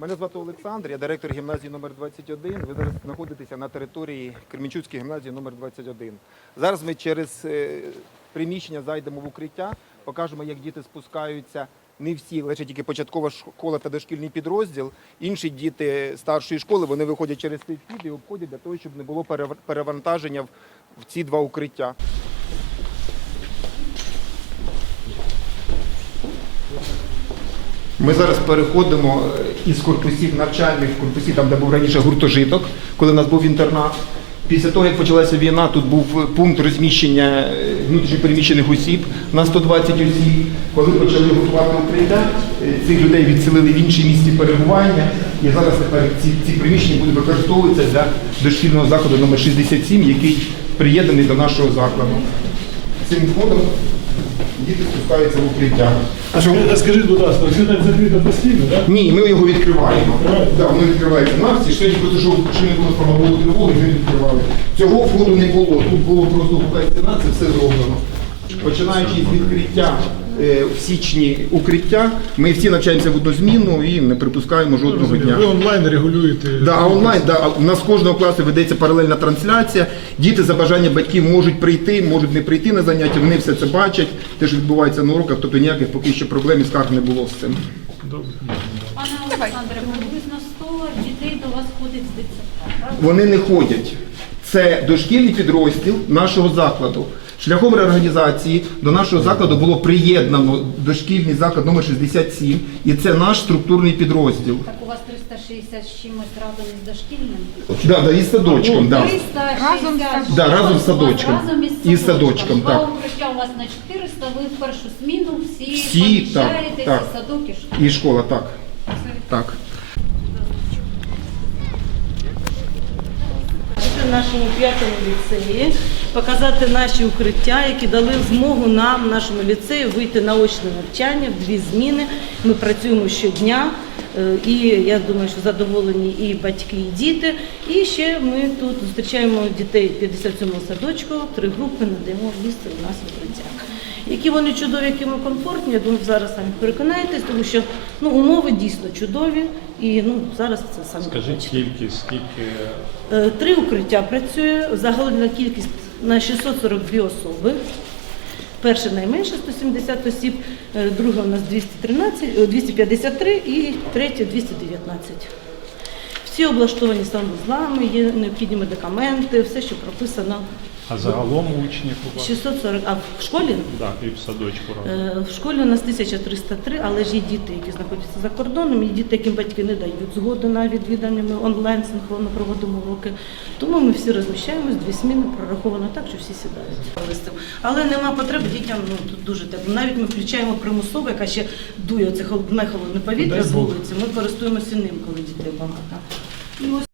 Мене звати Олександр, я директор гімназії номер 21. Ви зараз знаходитеся на території Кременчуцької гімназії номер 21. Зараз ми через е, приміщення зайдемо в укриття, покажемо, як діти спускаються. Не всі, лише тільки початкова школа та дошкільний підрозділ. Інші діти старшої школи вони виходять через цей вхід і обходять для того, щоб не було перев- перевантаження в ці два укриття. Ми зараз переходимо е, із корпусів навчальних в корпусі, там де був раніше гуртожиток, коли в нас був інтернат. Після того, як почалася війна, тут був пункт розміщення е, внутрішньопереміщених осіб на 120 осіб. Коли почали готувати укриття, е, цих людей відселили в інші місці перебування. І зараз тепер ці, ці приміщення будуть використовуватися для дошкільного закладу номер 67, який приєднаний до нашого закладу. Цим входом діти спускаються в укриття. А що, скажіть, будь ласка, все так закрито постійно, так? Ні, ми його відкриваємо. Да, Так, ми відкриваємо на всі. Ще що ще не було сформової тривоги, ми відкривали. Цього входу не було. Тут було просто стіна, це все зроблено. Починаючи з відкриття е, в січні укриття, ми всі навчаємося в одну зміну і не припускаємо жодного дня. Ви онлайн регулюєте. Да, а онлайн, да, у нас з кожного класу ведеться паралельна трансляція. Діти за бажання батьків можуть прийти, можуть не прийти на заняття, вони все це бачать, те, що відбувається на уроках, тобто ніяких поки що проблем і скарг не було з цим. Добре. Пане Олександре, приблизно 100 дітей до вас ходить з дитсадка. Вони не ходять. Це дошкільний підрозділ нашого закладу. Шляхом реорганізації до нашого закладу було приєднано дошкільний заклад номер 67, і це наш структурний підрозділ. Так у вас 360 з чимось разом із дошкільним? Да, да, і з садочком, да. 360 Да, разом з у вас садочком. Разом із І з садочком, Два так. укриття у вас на 400, ви в першу зміну всі, Всі, так, поміщаєтесь, так. і садок, і школа. І школа, так. Так. В нашому п'ятому ліцеї, показати наші укриття, які дали змогу нам, нашому ліцею, вийти на очне навчання в дві зміни. Ми працюємо щодня. е, І я думаю, що задоволені і батьки, і діти. І ще ми тут зустрічаємо дітей 57-го садочку, три групи надаємо місце у нас в укриттях. Які вони чудові, які ми комфортні, я думаю, зараз самі переконаєтесь, тому що ну, умови дійсно чудові, і ну, зараз це самі Скажіть кількість, скільки Е, Три укриття працює, загальна кількість на 642 особи. Перше найменше 170 осіб, е, друге у нас 213, е, 253 і третє 219. Всі облаштовані санвузлами, є необхідні медикаменти, все, що прописано. А загалом учнів у вас? 640, а в школі? Да, і в садочку разом. Е, В школі у нас 1303, але ж є діти, які знаходяться за кордоном, є діти, яким батьки не дають згоду на відвідання, ми онлайн синхронно проводимо уроки. Тому ми всі розміщаємось, дві зміни прораховано так, що всі сідають. Але нема потреби дітям, ну тут дуже тепло. Навіть ми включаємо примусово, яка ще дує це холодне холодне повітря з вулиці. Ми користуємося ним, коли дітей багато. І ось